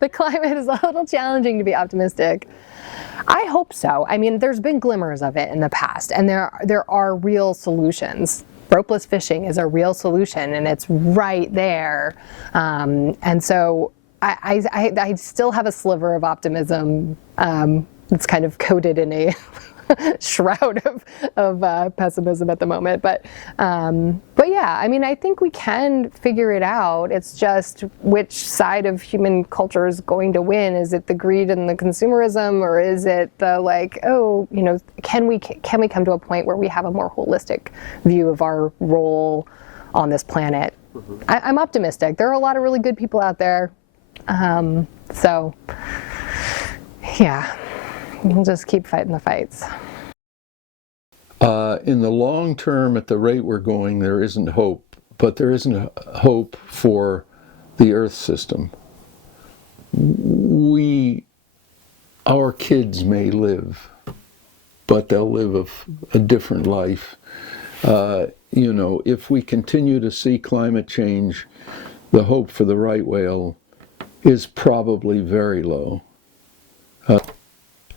The climate is a little challenging to be optimistic. I hope so. I mean, there's been glimmers of it in the past, and there are real solutions. Ropeless fishing is a real solution, and it's right there. And so I still have a sliver of optimism that's kind of coated in a shroud of pessimism at the moment. But yeah, I mean, I think we can figure it out. It's just which side of human culture is going to win. Is it the greed and the consumerism, or is it the like, oh, you know, can we come to a point where we have a more holistic view of our role on this planet? Mm-hmm. I'm optimistic. There are a lot of really good people out there. So yeah. We'll just keep fighting the fights. In the long term, at the rate we're going, there isn't hope. But there isn't hope for the Earth system. Our kids may live, but they'll live a different life. You know, if we continue to see climate change, the hope for the right whale is probably very low.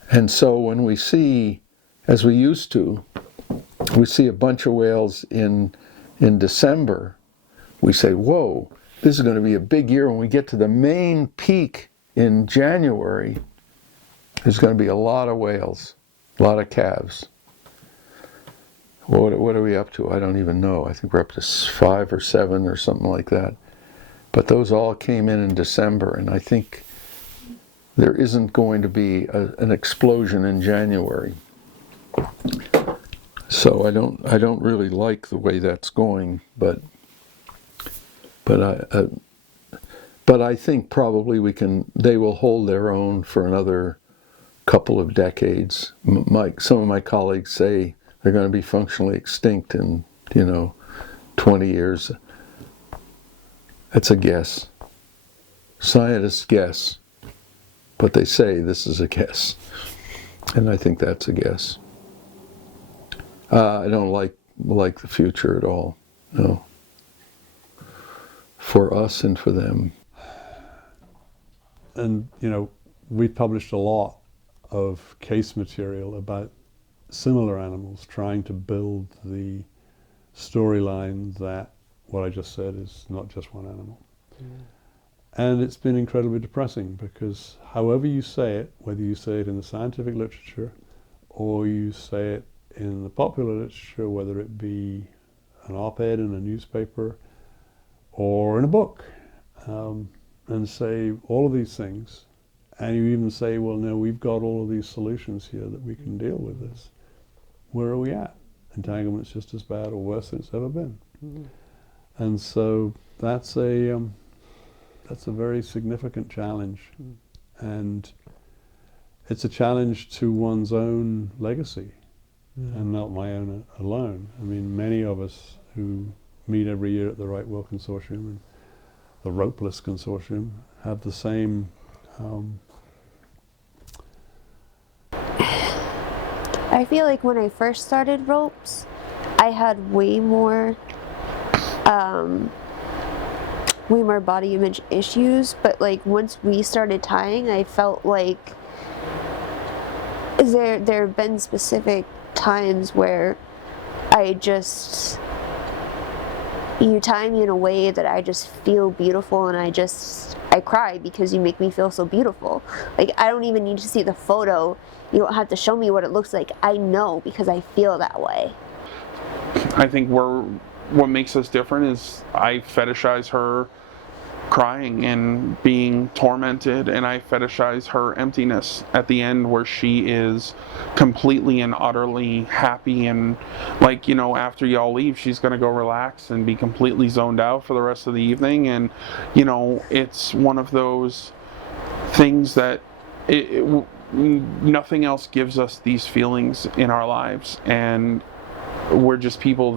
And so when we see, as we used to, we see a bunch of whales in December, we say, whoa, this is going to be a big year. When we get to the main peak in January, there's going to be a lot of whales, a lot of calves. What are we up to? I don't even know. I think we're up to 5 or 7 or something like that. But those all came in December, and I think there isn't going to be an explosion in January. So I don't really like the way that's going, but I think probably they will hold their own for another couple of decades. Some of my colleagues say they're going to be functionally extinct in 20 years. That's a guess. Scientists guess. But they say this is a guess, and I think that's a guess. I don't like the future at all, no. For us and for them. And, you know, we published a lot of case material about similar animals trying to build the storyline that what I just said is not just one animal. Yeah. And it's been incredibly depressing because however you say it, whether you say it in the scientific literature or you say it in the popular literature, whether it be an op-ed in a newspaper or in a book, and say all of these things, and you even say, well, no, we've got all of these solutions here that we can deal with this. Where are we at? Entanglement's just as bad or worse than it's ever been. Mm-hmm. And so that's a very significant challenge, and it's a challenge to one's own legacy, and not my own alone. I mean, many of us who meet every year at the Right Whale Consortium and the Ropeless Consortium have the same I feel like when I first started ropes, I had way more body image issues, but like once we started tying, I felt like there have been specific times where you tie me in a way that I just feel beautiful, and I cry because you make me feel so beautiful. Like, I don't even need to see the photo. You don't have to show me what it looks like. I know because I feel that way. I think what makes us different is I fetishize her crying and being tormented, and I fetishize her emptiness at the end where she is completely and utterly happy, and like, you know, after y'all leave, she's gonna go relax and be completely zoned out for the rest of the evening. And you know, it's one of those things that nothing else gives us these feelings in our lives, and we're just people